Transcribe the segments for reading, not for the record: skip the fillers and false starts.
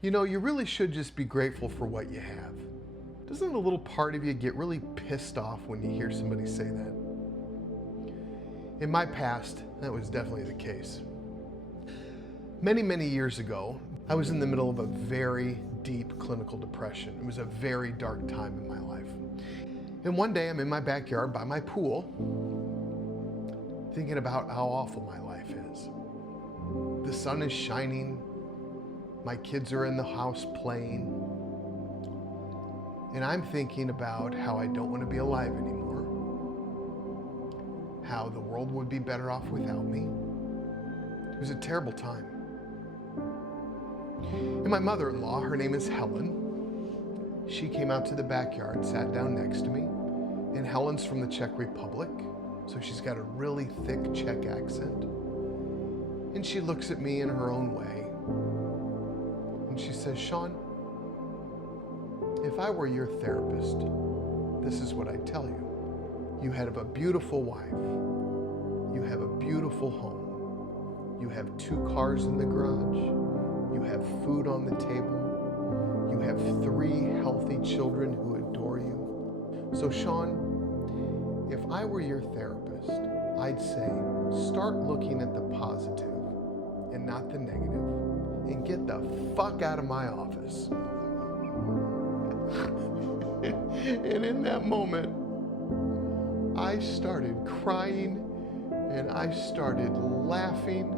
You know, you really should just be grateful for what you have. Doesn't a little part of you get really pissed off when you hear somebody say that? In my past, that was definitely the case. Many, many years ago, I was in the middle of a very deep clinical depression. It was a very dark time in my life. And one day I'm in my backyard by my pool, thinking about how awful my life is. The sun is shining, my kids are in the house playing, and I'm thinking about how I don't want to be alive anymore, how the world would be better off without me. It was a terrible time. And my mother-in-law, her name is Helen, she came out to the backyard, sat down next to me, and Helen's from the Czech Republic, so she's got a really thick Czech accent. And she looks at me in her own way, and she says, "Sean, if I were your therapist, this is what I'd tell you. You have a beautiful wife, you have a beautiful home, you have 2 cars in the garage, you have food on the table, you have 3 healthy children who adore you. So Sean, if I were your therapist, I'd say start looking at the positive and not the negative, and get the fuck out of my office." And in that moment, I started crying, and I started laughing,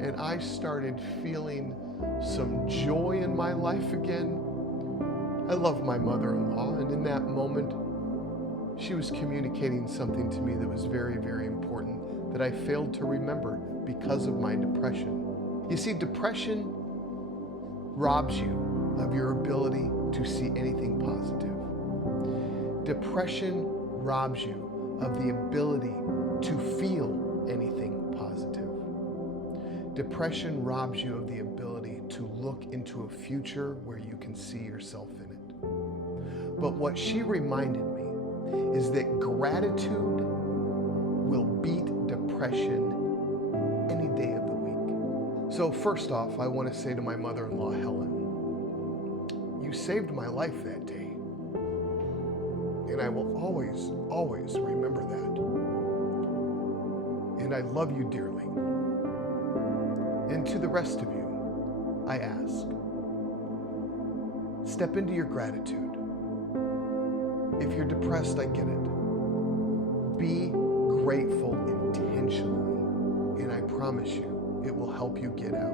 and I started feeling some joy in my life again. I love my mother-in-law, and in that moment, she was communicating something to me that was very, very important that I failed to remember because of my depression. You see, depression robs you of your ability to see anything positive. Depression robs you of the ability to feel anything positive. Depression robs you of the ability to look into a future where you can see yourself in it. But what she reminded me is that gratitude will beat depression any day of the week. So first off, I want to say to my mother-in-law, Helen, you saved my life that day. And I will always, always remember that. And I love you dearly. And to the rest of you, I ask, step into your gratitude. If you're depressed, I get it. Be grateful intentionally, and I promise you, it will help you get out